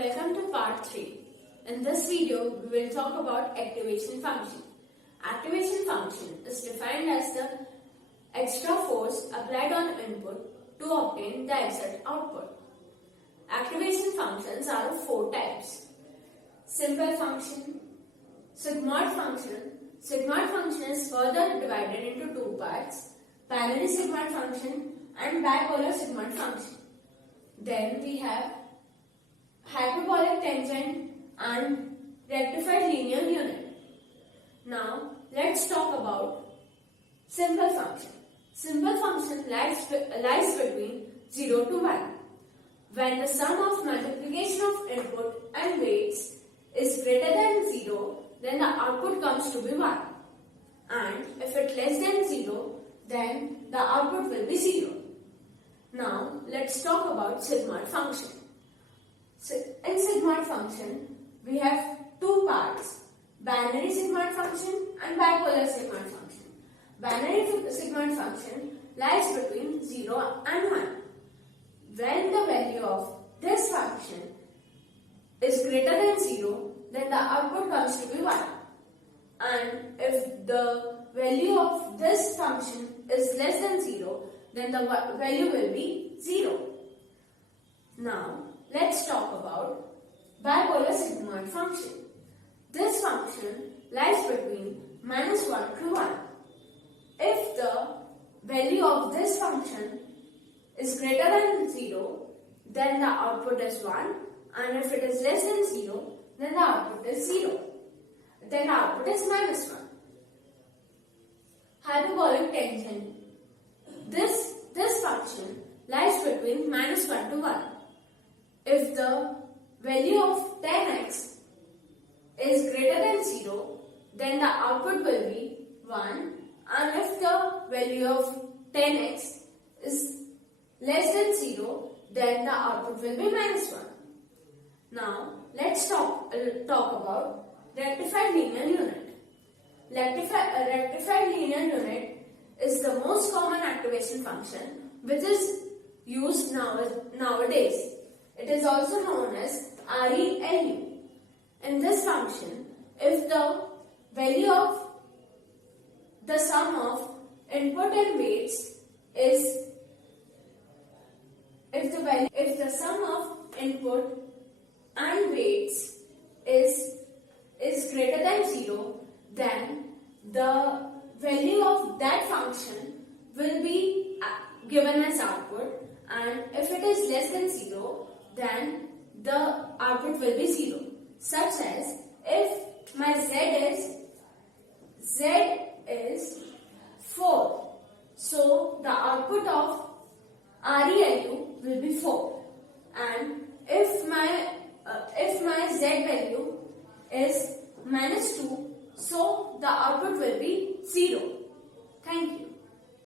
Welcome to part 3. In this video, we will talk about activation function. Activation function is defined as the extra force applied on input to obtain the exact output. Activation functions are of 4 types. Simple function, sigmoid function. Sigmoid function is further divided into 2 parts, binary sigmoid function and bipolar sigmoid function. Then we have hyperbolic tangent and rectified linear unit. Now let's talk about simple function. Simple function lies between 0 to 1. When the sum of multiplication of input and weights is greater than 0, then the output comes to be 1. And if it less than 0, then the output will be 0. Now let's talk about sigmoid function. In sigmoid function, we have 2 parts, binary sigmoid function and bipolar sigmoid function. Binary sigmoid function lies between 0 and 1. When the value of this function is greater than 0, then the output comes to be 1. And if the value of this function is less than 0, then the value will be 0. Now, let's talk about bipolar sigmoid function. This function lies between -1 to 1. If the value of this function is greater than 0, then the output is 1, and if it is less than 0, then the output is 0. Then the output is -1. Hyperbolic tangent. This function lies between -1 to 1. If the value of 10x is greater than 0, then the output will be 1, and if the value of 10x is less than 0, then the output will be -1. Now, let's talk about rectified linear unit. Rectified linear unit is the most common activation function which is used nowadays. It is also known as ReLU. In this function, if the value of the sum of input and weights is if the sum of input and weights is greater than 0, then the value of that function will be given as output, and if it is less than 0, then the output will be 0. Such as if my z is 4, so the output of ReLU will be 4, and if my z value is -2, so the output will be 0. Thank you.